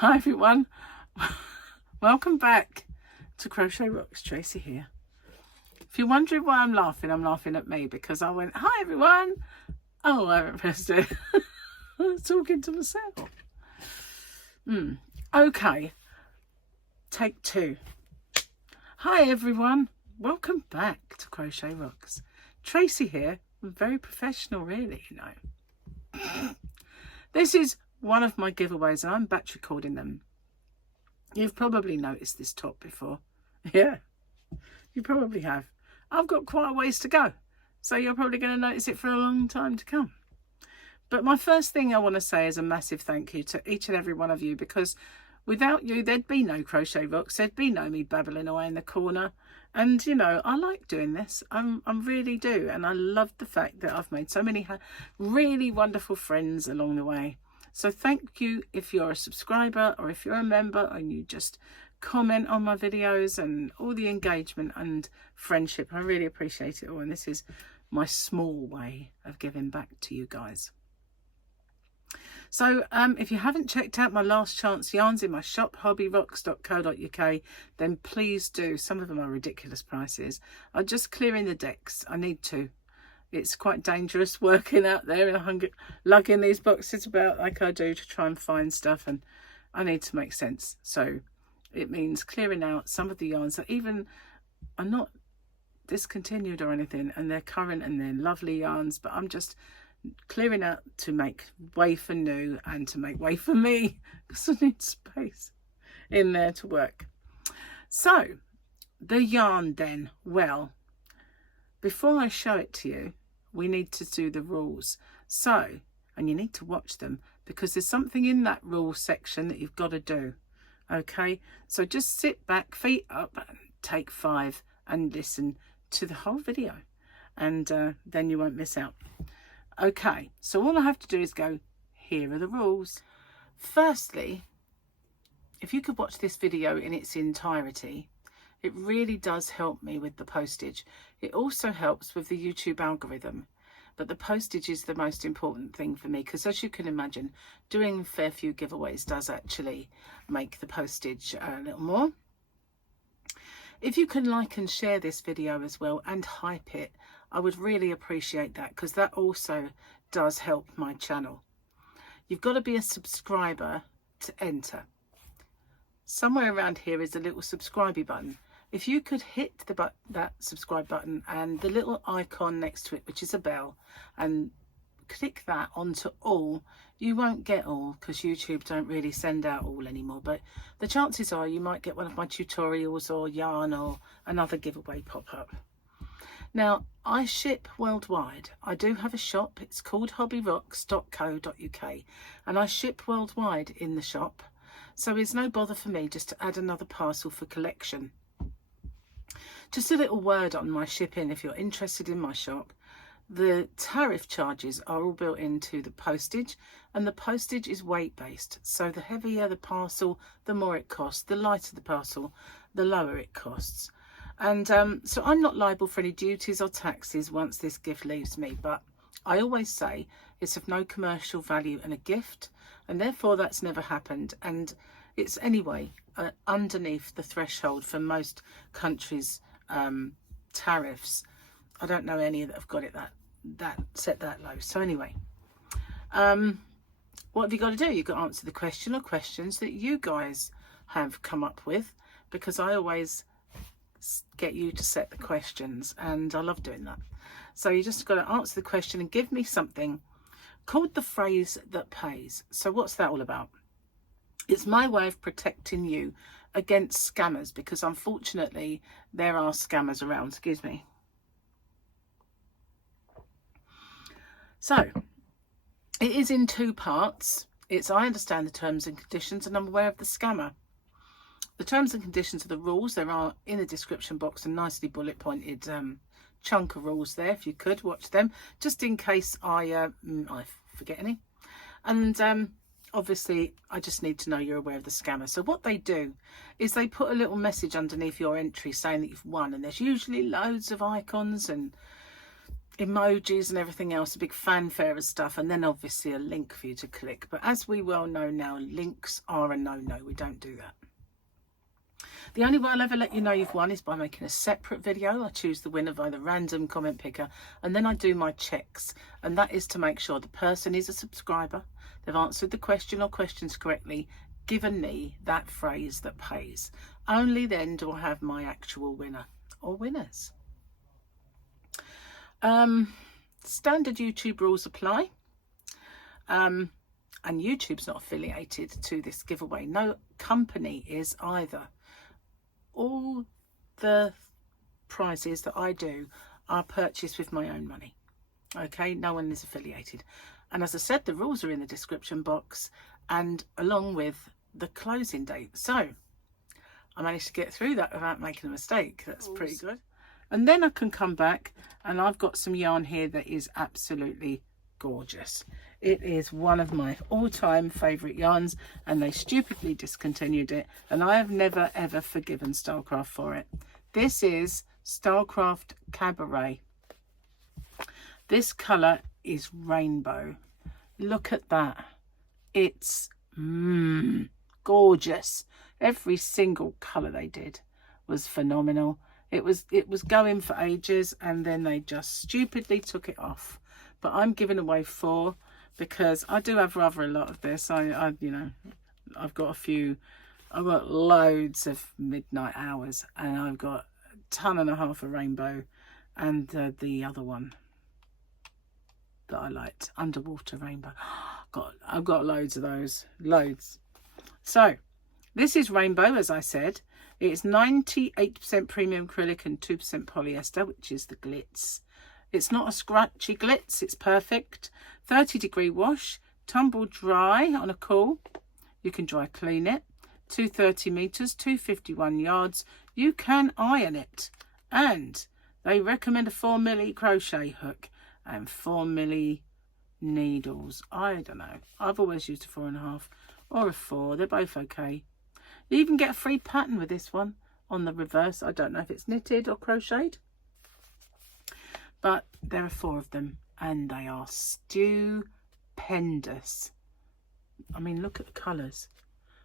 Hi everyone, welcome back to Crochet Rocks. Tracy here. If you're wondering why I'm laughing at me because I went, hi everyone. Oh, I haven't pressed it. I was talking to myself. Okay, take two. Hi everyone, welcome back to Crochet Rocks. Tracy here. I'm very professional really, you know. This is one of my giveaways and I'm batch recording them. You've probably noticed this top before. Yeah, you probably have. I've got quite a ways to go, so you're probably going to notice it for a long time to come. But my first thing I want to say is a massive thank you to each and every one of you, because without you there'd be no Crochet Rocks, there'd be no me babbling away in the corner. And you know, I like doing this. I really do, and I love the fact that I've made so many really wonderful friends along the way. So thank you if you're a subscriber or if you're a member and you just comment on my videos and all the engagement and friendship. I really appreciate it all, and this is my small way of giving back to you guys. So if you haven't checked out my last chance yarns in my shop, hobbyrocks.co.uk, then please do. Some of them are ridiculous prices. I'm just clearing the decks. I need to. It's quite dangerous working out there and lugging these boxes about like I do to try and find stuff, and I need to make sense. So it means clearing out some of the yarns that even are not discontinued or anything, and they're current and they're lovely yarns, but I'm just clearing out to make way for new and to make way for me, because I need space in there to work. So the yarn then, well, before I show it to you, we need to do the rules. So, and you need to watch them because there's something in that rules section that you've got to do. Okay, so just sit back, feet up, and take 5 and listen to the whole video, and then you won't miss out. Okay, so all I have to do is go, here are the rules. Firstly, if you could watch this video in its entirety, it really does help me with the postage. It also helps with the YouTube algorithm, but the postage is the most important thing for me, because as you can imagine, doing a fair few giveaways does actually make the postage a little more. If you can like and share this video as well and hype it, I would really appreciate that, because that also does help my channel. You've got to be a subscriber to enter. Somewhere around here is a little subscribe button. If you could hit that subscribe button and the little icon next to it, which is a bell, and click that onto all, you won't get all because YouTube don't really send out all anymore, but the chances are you might get one of my tutorials or yarn or another giveaway pop up. Now, I ship worldwide. I do have a shop. It's called hobbyrocks.co.uk, and I ship worldwide in the shop, so it's no bother for me just to add another parcel for collection. Just a little word on my shipping if you're interested in my shop. The tariff charges are all built into the postage, and the postage is weight based. So the heavier the parcel, the more it costs. The lighter the parcel, the lower it costs. And so I'm not liable for any duties or taxes once this gift leaves me, but I always say it's of no commercial value and a gift, and therefore that's never happened. And it's anyway underneath the threshold for most countries' tariffs. I don't know any that have got it that set that low. So anyway, what have you got to do? You've got to answer the question or questions that you guys have come up with, because I always get you to set the questions and I love doing that. So you just got to answer the question and give me something called the phrase that pays. So what's that all about? It's my way of protecting you against scammers, because unfortunately there are scammers around. Excuse me. So it is in 2 parts. It's I understand the terms and conditions and I'm aware of the scammer. The terms and conditions are the rules. There are in the description box a nicely bullet pointed chunk of rules there. If you could watch them, just in case I forget any. And obviously I just need to know you're aware of the scammer. So what they do is they put a little message underneath your entry saying that you've won, and there's usually loads of icons and emojis and everything else, a big fanfare of stuff, and then obviously a link for you to click. But as we well know now, links are a no-no. We don't do that. The only way I'll ever let you know you've won is by making a separate video. I choose the winner by the random comment picker, and then I do my checks, and that is to make sure the person is a subscriber, they've answered the question or questions correctly, given me that phrase that pays. Only then do I have my actual winner or winners. Standard YouTube rules apply, and YouTube's not affiliated to this giveaway. No company is either. All the prizes that I do are purchased with my own money. Okay, no one is affiliated. And as I said, the rules are in the description box, and along with the closing date. So I managed to get through that without making a mistake. That's pretty good. And then I can come back, and I've got some yarn here that is absolutely gorgeous. It is one of my all-time favourite yarns, and they stupidly discontinued it, and I have never ever forgiven StyleCraft for it. This is StyleCraft Cabaret. This colour is rainbow. Look at that. It's gorgeous. Every single colour they did was phenomenal. It was going for ages, and then they just stupidly took it off. But I'm giving away 4 because I do have rather a lot of this. You know, I've got loads of midnight hours, and I've got a ton and a half of rainbow, and the other one that I liked, underwater rainbow. I've got loads of those, loads. So this is rainbow, as I said. It's 98% premium acrylic and 2% polyester, which is the glitz. It's not a scratchy glitz, it's perfect. 30-degree wash, tumble dry on a cool. You can dry clean it. 230 meters, 251 yards. You can iron it. And they recommend a 4mm crochet hook and 4mm needles. I don't know. I've always used a 4.5 or a 4. They're both okay. You even get a free pattern with this one on the reverse. I don't know if it's knitted or crocheted, but there are 4 of them, and they are stupendous. I mean, look at the colours.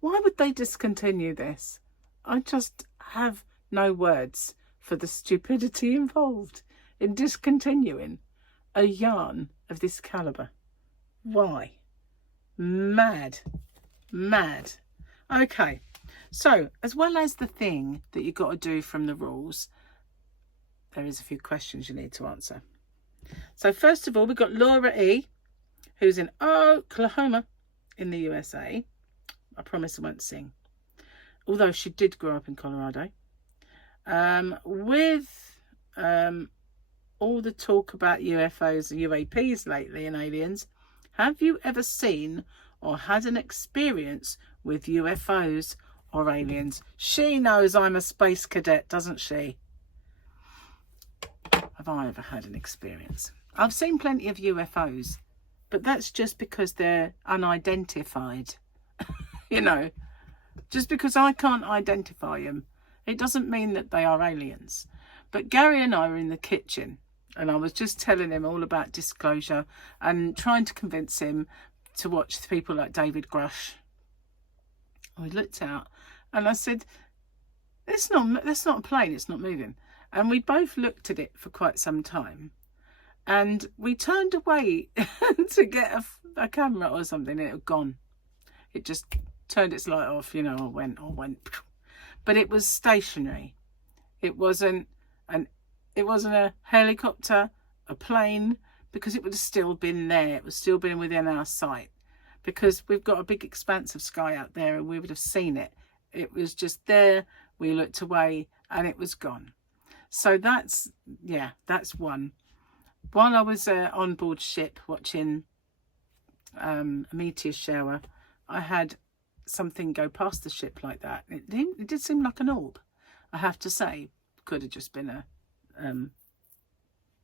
Why would they discontinue this? I just have no words for the stupidity involved in discontinuing a yarn of this calibre. Why? Mad. Mad. Okay. So, as well as the thing that you've got to do from the rules, there is a few questions you need to answer. So, first of all, we've got Laura E, who's in Oklahoma in the USA. I promise I won't sing. Although she did grow up in Colorado. With all the talk about UFOs and UAPs lately and aliens, have you ever seen or had an experience with UFOs or aliens? She knows I'm a space cadet, doesn't she? Have I ever had an experience? I've seen plenty of UFOs, but that's just because they're unidentified. You know, just because I can't identify them, it doesn't mean that they are aliens. But Gary and I were in the kitchen, and I was just telling him all about disclosure and trying to convince him to watch people like David Grush. We looked out, and I said, that's not a plane, it's not moving. And we both looked at it for quite some time, and we turned away to get a camera or something, and it had gone. It just turned its light off, you know, or went. But it was stationary. It wasn't a helicopter, a plane, because it would have still been there. It would still been within our sight, because we've got a big expanse of sky out there, and we would have seen it. It was just there. We looked away, and it was gone. So that's one. While I was on board ship watching a meteor shower, I had something go past the ship like that. It did seem like an orb, I have to say. Could have just been a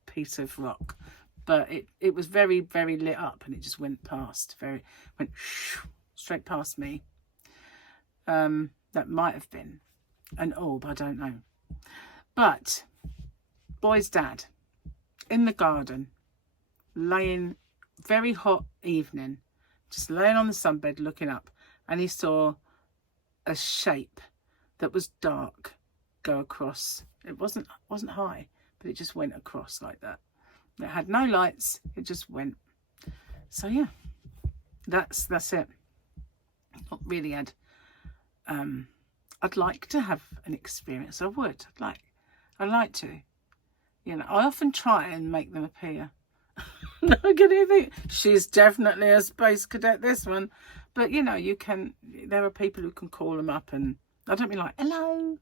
piece of rock, but it was very, very lit up, and it just went past, went straight past me. That might have been an orb, I don't know. But boy's dad in the garden, laying, very hot evening, just laying on the sunbed looking up, and he saw a shape that was dark go across. It wasn't high, but it just went across like that. It had no lights, it just went. So yeah, that's it. Not really had I'd like to have an experience. I would. I'd like to. You know, I often try and make them appear. No, can you think? She's definitely a space cadet, this one. But you know, there are people who can call them up, and I don't mean like, hello,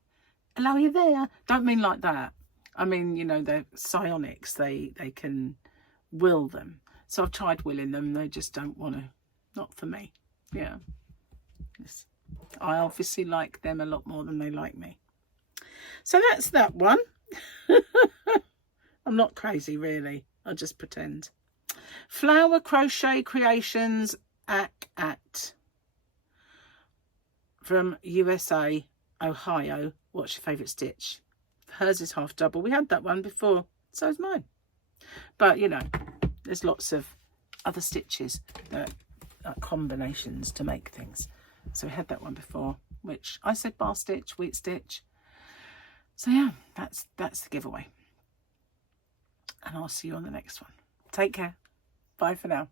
are you there? Don't mean like that. I mean, you know, they're psionics. They can will them. So I've tried willing them. They just don't want to. Not for me. Yeah. Yes. I obviously like them a lot more than they like me. So that's that one. I'm not crazy, really. I just pretend. Flower Crochet Creations at from USA, Ohio. What's your favourite stitch? Hers is half double. We had that one before. So is mine. But, you know, there's lots of other stitches that are combinations to make things. So we had that one before, which I said bar stitch, wheat stitch. So yeah, that's the giveaway. And I'll see you on the next one. Take care. Bye for now.